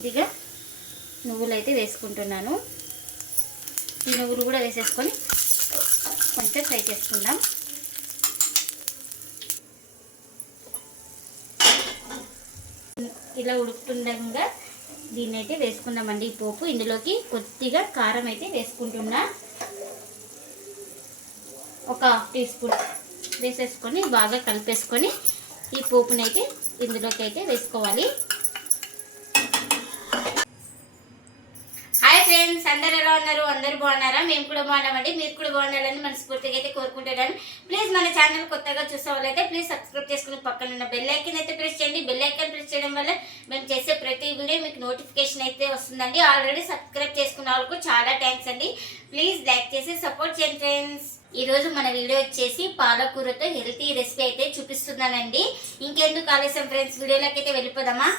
ఇదిగా నువ్వులు అయితే వేసుకుంటున్నాను. ఈ నువ్వులు కూడా వేసేసుకొని కొంచెం ఫ్రై చేసుకుందాం. ఇలా ఉడుకుతుండగా దీన్ని అయితే వేసుకుందామండి ఈ పోపు. ఇందులోకి కొద్దిగా కారం అయితే వేసుకుంటున్నా. ఒక హాఫ్ టీ స్పూన్ వేసేసుకొని బాగా కలిపేసుకొని ఈ పోపునైతే ఇందులోకి అయితే వేసుకోవాలి హాయ్ ఫ్రెండ్స్ అందరు ఎలా ఉన్నారు? అందరు బాగున్నారా? మేము కూడా బాగున్నామండి. మీరు కూడా బాగున్నారని మనస్ఫూర్తిగా అయితే కోరుకుంటున్నాను. ప్లీజ్ మన ఛానల్ కొత్తగా చూసే వాళ్ళైతే ప్లీజ్ సబ్స్క్రైబ్ చేసుకుని పక్కన ఉన్న బెల్ ఐకన్ అయితే ప్రెస్ చేయండి. బెల్ ఐకన్ ప్రెస్ చేయడం వల్ల మేము చేసే ప్రతి వీడియో మీకు నోటిఫికేషన్ అయితే వస్తుందండి. ఆల్రెడీ సబ్స్క్రైబ్ చేసుకున్న వాళ్ళకు చాలా థ్యాంక్స్ అండి. ప్లీజ్ లైక్ చేసి సపోర్ట్ చేయండి ఫ్రెండ్స్. ఈ రోజు మన వీడియో వచ్చేసి పాలకూరతో హెల్తీ రెసిపీ అయితే చూపిస్తున్నానండి. ఇంకెందుకు ఆలస్యం ఫ్రెండ్స్? వీడియోలోకి అయితే వెళ్ళిపోదామా?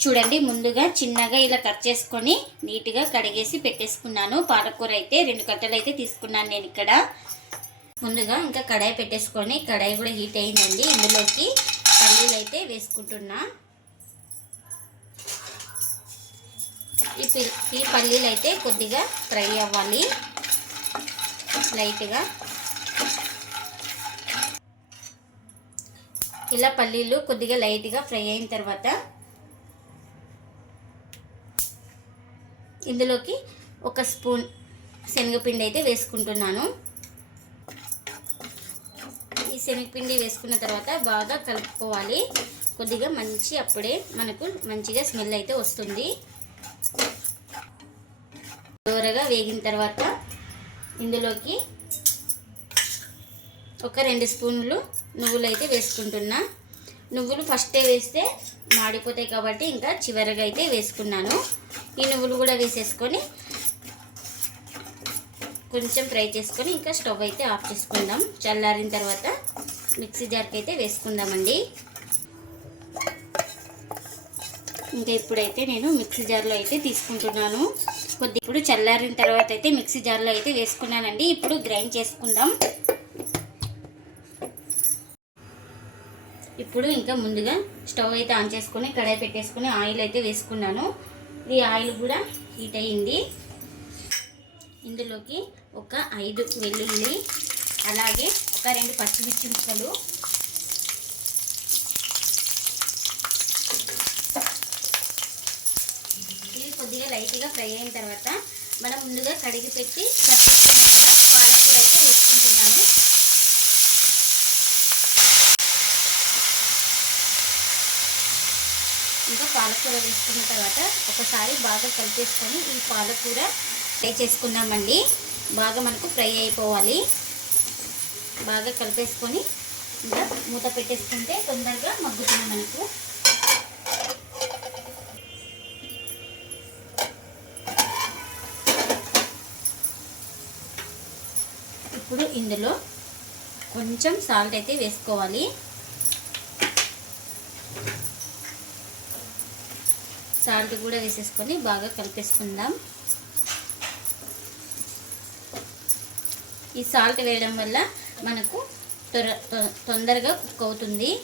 చూడండి ముందుగా చిన్నగా ఇలా కట్ చేసుకొని నీట్గా కడిగేసి పెట్టేసుకున్నాను. పాలకూర అయితే రెండు కట్టలు అయితే తీసుకున్నాను నేను ఇక్కడ. ముందుగా ఇంకా కడాయి పెట్టేసుకొని కడాయి కూడా హీట్ అయిందండి. ఇందులోకి పల్లీలు అయితే వేసుకుంటున్నా. ఈ ఈ పల్లీలు అయితే కొద్దిగా ఫ్రై అవ్వాలి. లైట్గా. ఇలా పల్లీలు కొద్దిగా లైట్గా ఫ్రై అయిన తర్వాత ఇందులోకి ఒక స్పూన్ శనగపిండి అయితే వేసుకుంటున్నాను. ఈ శనగపిండి వేసుకున్న తర్వాత బాగా కలుపుకోవాలి. కొద్దిగా మంచి అప్పుడే మనకు మంచిగా స్మెల్ అయితే వస్తుంది. దోరగా వేగిన తర్వాత ఇందులోకి ఒక రెండు స్పూన్లు నువ్వులు అయితే వేసుకుంటున్నా. నువ్వులు ఫస్టే వేస్తే మాడిపోతాయి కాబట్టి ఇంకా చివరగా అయితే వేసుకున్నాను. ఈ నువ్వులు కూడా వేసేసుకొని కొంచెం ఫ్రై చేసుకొని ఇంకా స్టవ్ అయితే ఆఫ్ చేసుకుందాం. చల్లారిన తర్వాత మిక్సీ జార్కి అయితే వేసుకుందామండి. ఇంకా ఇప్పుడైతే నేను మిక్సీ జార్లో అయితే తీసుకుంటున్నాను. కొద్ది ఇప్పుడు చల్లారిన తర్వాత అయితే మిక్సీ జార్లో అయితే వేసుకున్నానండి. ఇప్పుడు గ్రైండ్ చేసుకుందాం. ఇప్పుడు ఇంకా ముందుగా స్టవ్ అయితే ఆన్ చేసుకొని కడాయి పెట్టేసుకొని ఆయిల్ అయితే వేసుకున్నాను. ఈ ఆయిల్ కూడా హీట్ అయ్యింది. ఇందులోకి ఒక ఐదు వెల్లుల్లి అలాగే ఒక రెండు పచ్చిమిర్చి ముక్కలు. ఇవి కొద్దిగా లైట్గా ఫ్రై అయిన తర్వాత మనం ముందుగా కడిగి పెట్టి కట్ చేసుకున్నాం కదా పాలకూర అయితే వేసుకుంటున్నాను ఇంకా పాలకూర వేసుకున్న తర్వాత ఒకసారి బాగా కలిపేసుకొని ఈ పాలకూర ఫ్రై చేసుకుందామండి. బాగా మనకు ఫ్రై అయిపోవాలి. బాగా కలిపేసుకొని ఇంకా మూత పెట్టేసుకుంటే తొందరగా మగ్గుతుంది మనకు. ఇప్పుడు ఇందులో కొంచెం సాల్ట్ అయితే వేసుకోవాలి. సాల్ట్ కూడా వేసేసుకొని బాగా కలిపేసుకుందాం. ఈ సాల్ట్ వేయడం వల్ల మనకు త్వర తొ- తొందరగా కుక్ అవుతుంది.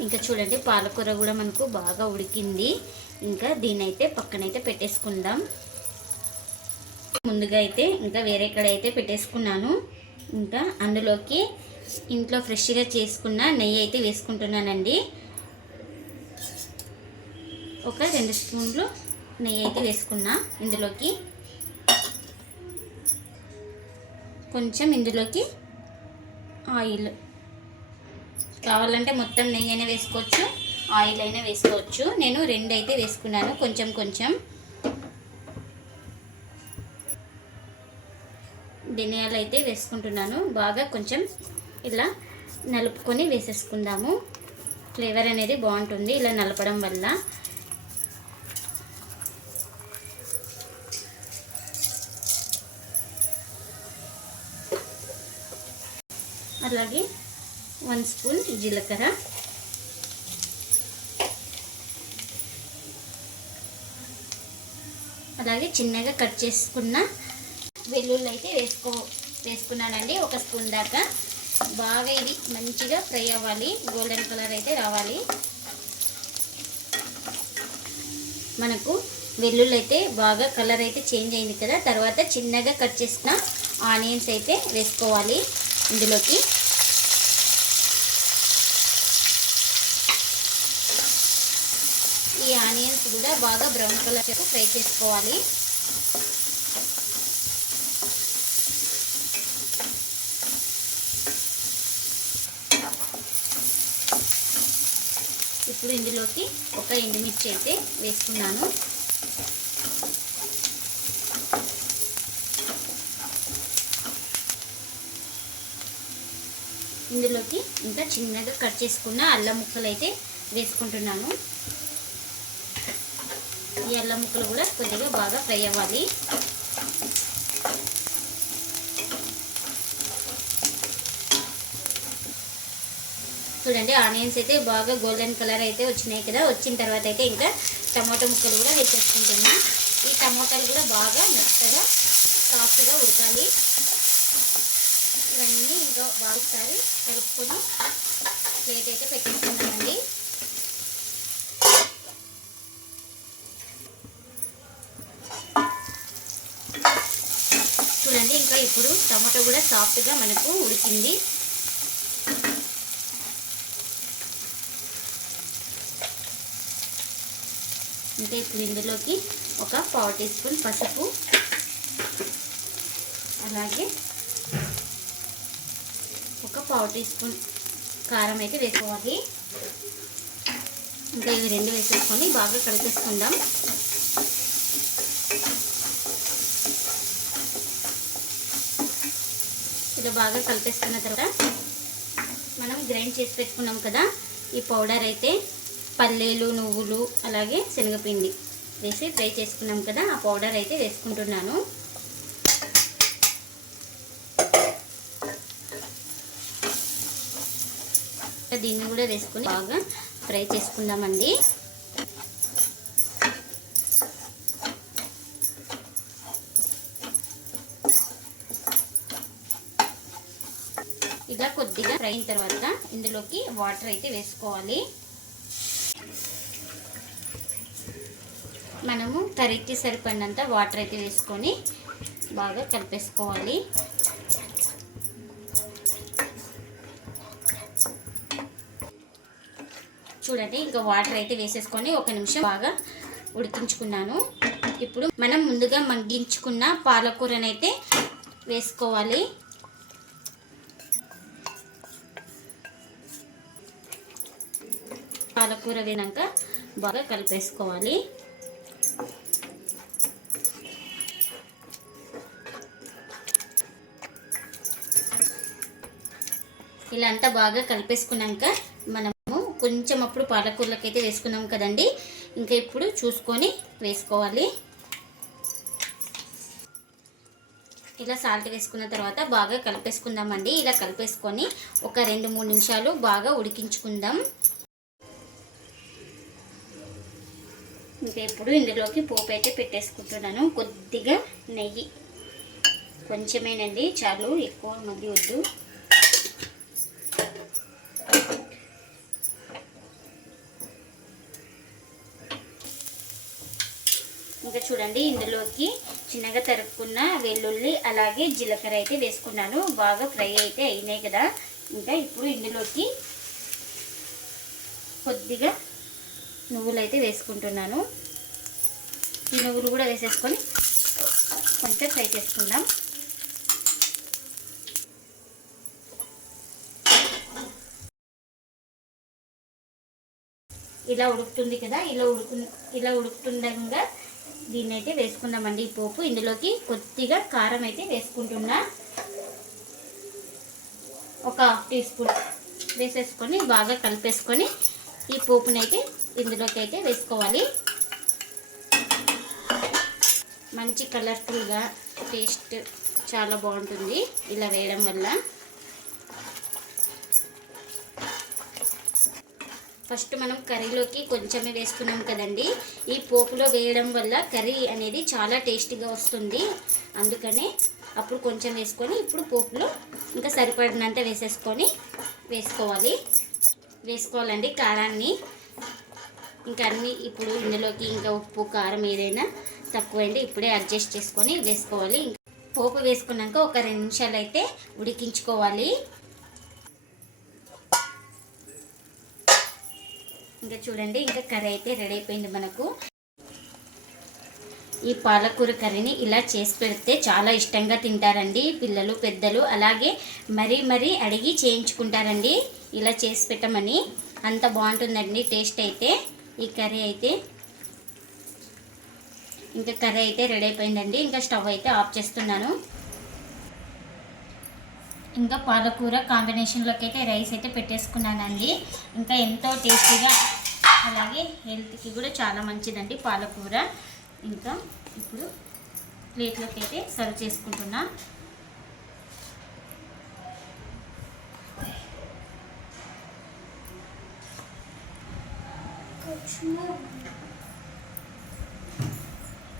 ఇంకా చూడండి పాలకూర కూడా మనకు బాగా ఉడికింది. ఇంకా దీనైతే అయితే పక్కనైతే పెట్టేసుకుందాం. ముందుగా అయితే ఇంకా వేరే కడ అయితే పెట్టేసుకున్నాను. ఇంకా అందులోకి ఇంట్లో ఫ్రెష్గా చేసుకున్న నెయ్యి అయితే వేసుకుంటున్నానండి. ఒక రెండు స్పూన్లు నెయ్యి అయితే వేసుకున్నా. ఇందులోకి కొంచెం ఇందులోకి ఆయిల్ కావాలంటే మొత్తం నెయ్యి అయినా వేసుకోవచ్చు ఆయిల్ అయినా వేసుకోవచ్చు. నేను రెండు అయితే వేసుకున్నాను కొంచెం కొంచెం. ధనియాలు అయితే వేసుకుంటున్నాను. బాగా కొంచెం ఇలా నలుపుకొని వేసేసుకుందాము. ఫ్లేవర్ అనేది బాగుంటుంది ఇలా నలపడం వల్ల. అలాగే వన్ స్పూన్ జీలకర్ర. అలాగే చిన్నగా కట్ చేసుకున్న వెల్లుల్లి అయితే వేసుకో వేసుకున్నానండి. ఒక స్పూన్ దాకా. బాగా ఇది మంచిగా ఫ్రై అవ్వాలి. గోల్డెన్ కలర్ అయితే రావాలి. మనకు వెల్లుల్లి అయితే బాగా కలర్ అయితే చేంజ్ అయింది కదా. తర్వాత చిన్నగా కట్ చేసిన ఆనియన్స్ అయితే వేసుకోవాలి ఇందులోకి. ఈ ఆనియన్స్ కూడా బాగా బ్రౌన్ కలర్ ఫ్రై చేసుకోవాలి. ఇప్పుడు ఇందులోకి ఒక ఎండుమిర్చి అయితే వేసుకున్నాను. ఇందులోకి ఇంకా చిన్నగా కట్ చేసుకున్న అల్లం ముక్కలు అయితే వేసుకుంటున్నాను. ఈ అల్లం ముక్కలు కూడా కొద్దిగా బాగా ఫ్రై అవ్వాలి. చూడండి ఆనియన్స్ అయితే బాగా గోల్డెన్ కలర్ అయితే వచ్చినాయి కదా. వచ్చిన తర్వాత అయితే ఇంకా టమాటో ముక్కలు కూడా వేసేసుకుంటున్నాం. ఈ టమాటాలు కూడా బాగా మెత్తగా సాఫ్ట్గా ఉడకాలి. ఇవన్నీ ఇంకా బాగా ఒకసారి కలుపుకొని ప్లేట్ అయితే పెట్టేసుకున్నామండి చూడండి ఇంకా ఇప్పుడు టమాటో కూడా సాఫ్ట్గా మనకు ఉడికింది. ఇంకా ఇప్పుడు ఇందులోకి ఒక పావు టీ స్పూన్ పసుపు అలాగే ఒక పావు టీ స్పూన్ కారం అయితే వేసుకోవాలి. ఇంకా ఇవి రెండు వేసేసుకొని బాగా కలిపేసుకుందాం. ఇలా బాగా కలిపేసుకున్న తర్వాత మనం గ్రైండ్ చేసి పెట్టుకున్నాం కదా ఈ పౌడర్ అయితే పల్లీలు నువ్వులు అలాగే శనగపిండి వేసి ఫ్రై చేసుకున్నాం కదా ఆ పౌడర్ అయితే వేసుకుంటున్నాను. దీన్ని కూడా వేసుకుని బాగా ఫ్రై చేసుకుందామండి. ఇలా కొద్దిగా ఫ్రై అయిన తర్వాత ఇందులోకి వాటర్ అయితే వేసుకోవాలి. మనము కర్రీకి సరిపడినంత వాటర్ అయితే వేసుకొని బాగా కలిపేసుకోవాలి. చూడండి ఇంకా వాటర్ అయితే వేసేసుకొని ఒక నిమిషం బాగా ఉడికించుకున్నాను. ఇప్పుడు మనం ముందుగా మగ్గించుకున్న పాలకూరనైతే వేసుకోవాలి. పాలకూర వేనాక బాగా కలిపేసుకోవాలి. ఇలా అంతా బాగా కలిపేసుకున్నాక మనము కొంచెం అప్పుడు పాలకూరలకి అయితే వేసుకున్నాం కదండి. ఇంకా ఇప్పుడు చూసుకొని వేసుకోవాలి. ఇలా సాల్ట్ వేసుకున్న తర్వాత బాగా కలిపేసుకుందామండి. ఇలా కలిపేసుకొని ఒక రెండు మూడు నిమిషాలు బాగా ఉడికించుకుందాం. ఇంకా ఇప్పుడు ఇందులోకి పోపు అయితే పెట్టేసుకుంటున్నాను. కొద్దిగా నెయ్యి. కొంచెమేనండి. చాలు ఎక్కువ మంది వద్దు. ఇంకా చూడండి ఇందులోకి చిన్నగా తరుక్కున్న వెల్లుల్లి అలాగే జీలకర్ర అయితే వేసుకున్నాను. బాగా ఫ్రై అయితే అయినాయి కదా. ఇంకా ఇప్పుడు ఇందులోకి కొద్దిగా నువ్వులు అయితే వేసుకుంటున్నాను. ఈ నువ్వులు కూడా వేసేసుకొని కొంచెం ఫ్రై చేసుకుందాం. ఇలా ఉడుకుతుంది కదా ఇలా ఉడుకు ఇలా ఉడుకుతుండగా దీన్ని అయితే వేసుకుందామండి ఈ పోపు. ఇందులోకి కొద్దిగా కారం అయితే వేసుకుంటున్నా. ఒక హాఫ్ టీ స్పూన్ వేసేసుకొని బాగా కలిపేసుకొని ఈ పోపునైతే ఇందులోకి అయితే వేసుకోవాలి. మంచి కలర్ఫుల్గా టేస్ట్ చాలా బాగుంటుంది ఇలా వేయడం వల్ల. ఫస్ట్ మనం కర్రీలోకి కొంచెమే వేసుకున్నాం కదండి. ఈ పోపులో వేయడం వల్ల కర్రీ అనేది చాలా టేస్టీగా వస్తుంది. అందుకనే అప్పుడు కొంచెం వేసుకొని ఇప్పుడు పోపులో ఇంకా సరిపడినంత వేసేసుకొని వేసుకోవాలి. వేసుకోవాలండి కారాన్ని. ఇంకా అన్నీ ఇప్పుడు ఇందులోకి ఇంకా ఉప్పు కారం ఏదైనా తక్కువైంది ఇప్పుడే అడ్జస్ట్ చేసుకొని వేసుకోవాలి. పోపు వేసుకున్నాక ఒక రెండు నిమిషాలు అయితే ఉడికించుకోవాలి. ఇంకా చూడండి ఇంకా కర్రీ అయితే రెడీ అయిపోయింది మనకు. ఈ పాలకూర కర్రీని ఇలా చేసి పెడితే చాలా ఇష్టంగా తింటారండి పిల్లలు పెద్దలు. అలాగే మరీ మరీ అడిగి చేయించుకుంటారండి. ఇలా చేసి పెట్టమని. అంత బాగుంటుందండి టేస్ట్ అయితే. ఈ కర్రీ అయితే ఇంకా కర్రీ అయితే రెడీ అయిపోయిందండి. ఇంకా స్టవ్ అయితే ఆఫ్ చేస్తున్నాను. ఇంకా పాలకూర కాంబినేషన్లోకి అయితే రైస్ అయితే పెట్టేసుకున్నానండి. ఇంకా ఎంతో టేస్టీగా అలాగే హెల్త్కి కూడా చాలా మంచిదండి పాలకూర. ఇంకా ఇప్పుడు ప్లేట్లోకి అయితే సర్వ్ చేసుకుంటున్నా.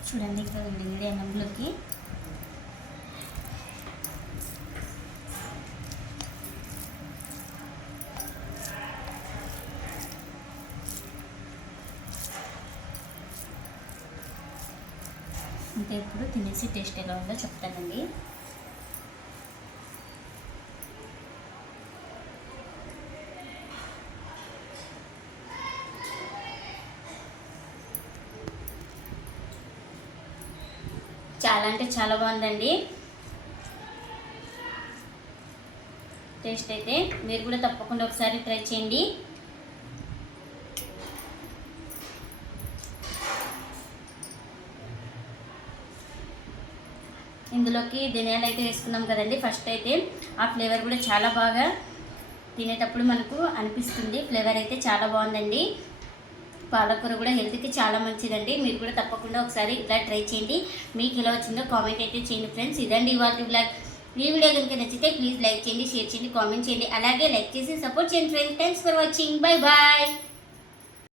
చూడండి ఇక్కడ ఉంది వేడి అన్నంలోకి అయితే ఇప్పుడు తినేసి టేస్ట్ ఎలా ఉందో చెప్తానండి. చాలా అంటే చాలా బాగుందండి. టేస్ట్ అయితే మీరు కూడా తప్పకుండా ఒకసారి ట్రై చేయండి. ఫ్లేవర్కి ధనియాలు అయితే వేసుకున్నాం కదండి. ఫస్ట్ అయితే ఆ ఫ్లేవర్ కూడా చాలా బాగా తినేటప్పుడు మనకు అనిపిస్తుంది. ఫ్లేవర్ అయితే చాలా బాగుందండి. పాలకూర కూడా హెల్త్కి చాలా మంచిదండి. మీరు కూడా తప్పకుండా ఒకసారి ఇలా ట్రై చేయండి. మీకు ఎలా వచ్చిందో కామెంట్ అయితే చేయండి ఫ్రెండ్స్ ఇదండి ఇవాళ బ్లాగ్ ఈ వీడియో కనుక నచ్చితే ప్లీజ్ లైక్ చేయండి షేర్ చేయండి కామెంట్ చేయండి. అలాగే లైక్ చేసి సపోర్ట్ చేయండి friends thanks for watching bye bye